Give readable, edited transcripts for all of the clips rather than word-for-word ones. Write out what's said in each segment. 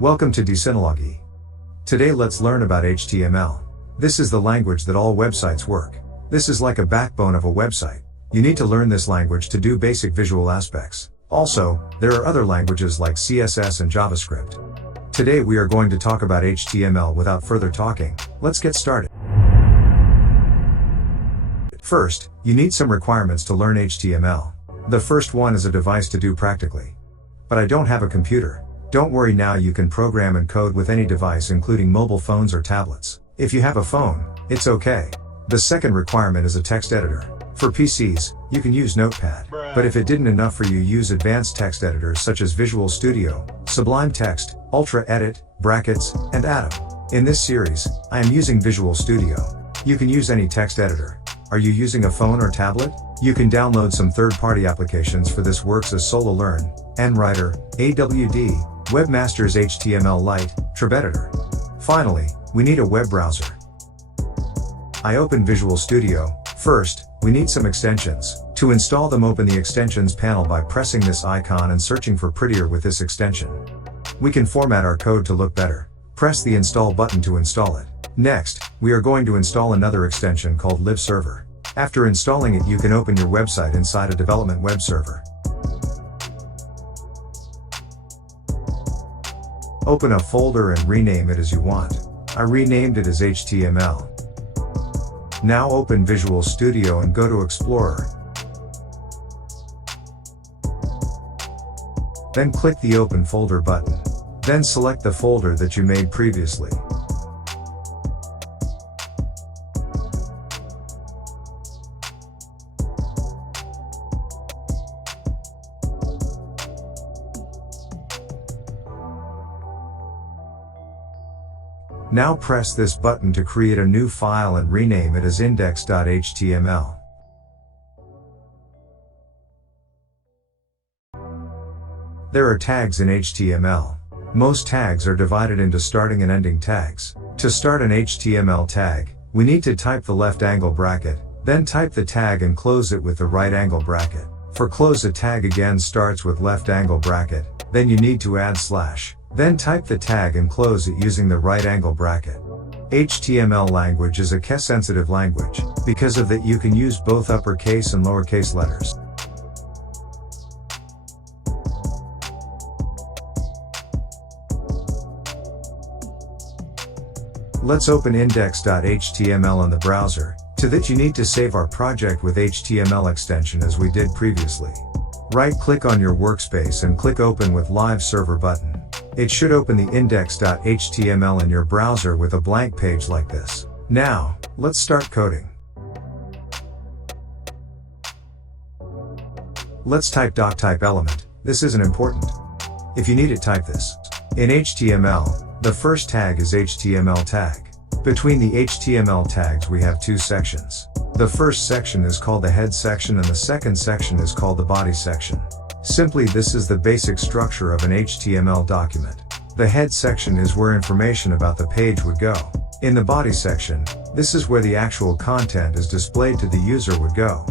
Welcome to Desynologhy. Today let's learn about HTML. This is the language that all websites work. This is like a backbone of a website. You need to learn this language to do basic visual aspects. Also, there are other languages like CSS and JavaScript. Today we are going to talk about HTML. Without further talking, let's get started. First, you need some requirements to learn HTML. The first one is a device to do practically. But I don't have a computer. Don't worry, now you can program and code with any device including mobile phones or tablets. If you have a phone, it's okay. The second requirement is a text editor. For PCs, you can use Notepad. But if it didn't enough for you, use advanced text editors such as Visual Studio, Sublime Text, Ultra Edit, Brackets, and Atom. In this series, I am using Visual Studio. You can use any text editor. Are you using a phone or tablet? You can download some third-party applications for this. Works as SoloLearn, NWriter, AWD, Webmaster's HTML Lite, Treble Editor. Finally, we need a web browser. I open Visual Studio. First, we need some extensions. To install them, open the extensions panel by pressing this icon and searching for Prettier with this extension. We can format our code to look better. Press the install button to install it. Next, we are going to install another extension called Live Server. After installing it, you can open your website inside a development web server. Open a folder and rename it as you want. I renamed it as HTML. Now open Visual Studio and go to Explorer. Then click the Open Folder button. Then select the folder that you made previously. Now press this button to create a new file and rename it as index.html. There are tags in HTML. Most tags are divided into starting and ending tags. To start an HTML tag, we need to type the left angle bracket, then type the tag and close it with the right angle bracket. For close a tag, again starts with left angle bracket, then you need to add slash. Then type the tag and close it using the right angle bracket. HTML language is a case-sensitive language. Because of that, you can use both uppercase and lowercase letters. Let's open index.html in the browser. To that, you need to save our project with HTML extension as we did previously. Right-click on your workspace and click Open with Live Server button. It should open the index.html in your browser with a blank page like this. Now, let's start coding. Let's type .type element. This isn't important. If you need it, type this. In HTML, the first tag is HTML tag. Between the HTML tags we have two sections. The first section is called the head section and the second section is called the body section. Simply, this is the basic structure of an HTML document. The head section is where information about the page would go. In the body section, this is where the actual content is displayed to the user would go.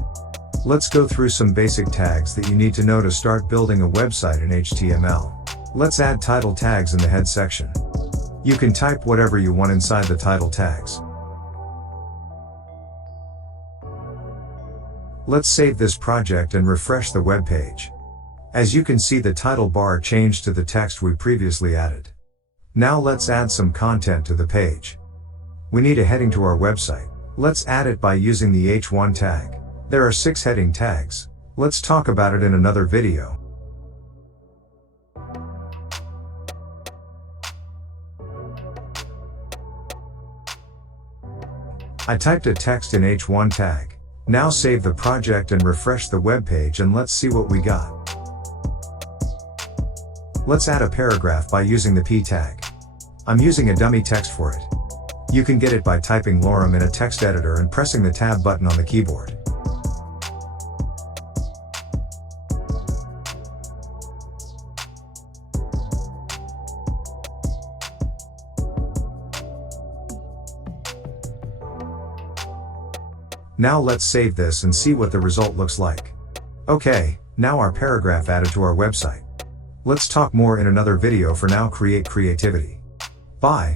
Let's go through some basic tags that you need to know to start building a website in HTML. Let's add title tags in the head section. You can type whatever you want inside the title tags. Let's save this project and refresh the web page. As you can see, the title bar changed to the text we previously added. Now let's add some content to the page. We need a heading to our website. Let's add it by using the h1 tag. There are 6 heading tags. Let's talk about it in another video. I typed a text in h1 tag. Now save the project and refresh the web page and let's see what we got. Let's add a paragraph by using the p tag. I'm using a dummy text for it. You can get it by typing lorem in a text editor and pressing the tab button on the keyboard. Now let's save this and see what the result looks like. Okay, now our paragraph added to our website. Let's talk more in another video. For now, create creativity. Bye.